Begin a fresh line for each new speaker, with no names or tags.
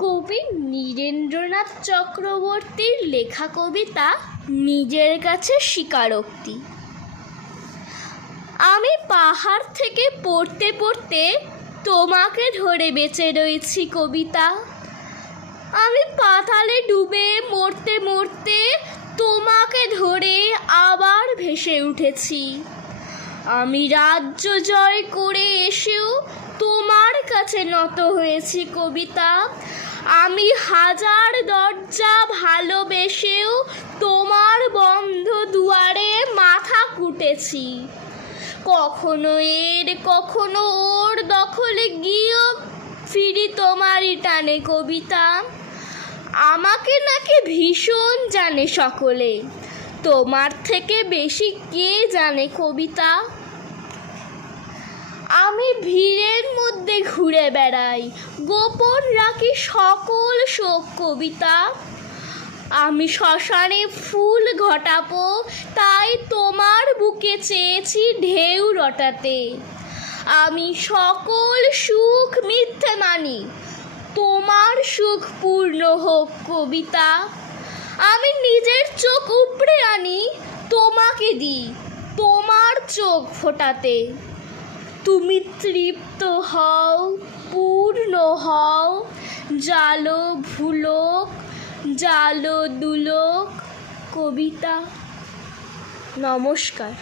কবি নীরেন্দ্রনাথ চক্রবর্তীর লেখা কবিতা নিজের কাছে স্বীকারোক্তি। আমি পাহাড় থেকে পড়তে পড়তে তোমাকে ধরে বেঁচে রয়েছি কবিতা। আমি পাতালে ডুবে মরতে মরতে তোমাকে ধরে আবার ভেসে উঠেছি। আমি রাজ্য জয় করে এসেও কাছে নত হয়েছি কবিতা। আমি হাজার দরজা ভালোবেসেও তোমার বন্ধ দুয়ারে মাথা কুটেছি। কখনো এর, কখনো ওর দখলে গিয়েও ফিরি তোমারই টানে কবিতা। আমাকে নাকি ভীষণ জানে সকলে। তোমার থেকে বেশি কে জানে কবিতা? আমি মধ্যে ঘুরে বেড়াই গোপন রাখি সকল শোক কবিতা। আমি শ্মশানে ফুল ঘটাবো, তাই তোমার বুকে চেয়েছি ঢেউ রটাতে। আমি সকল সুখ মিথ্যে মানি, তোমার সুখ পূর্ণ হোক কবিতা। আমি নিজের চোখ উপড়ে আনি, তোমাকে দিই, তোমার চোখ ফোটাতে। তুমি তৃপ্ত হও পূর্ণ হও জালো ভুলোক জালো দুলোক কবিতা। নমস্কার।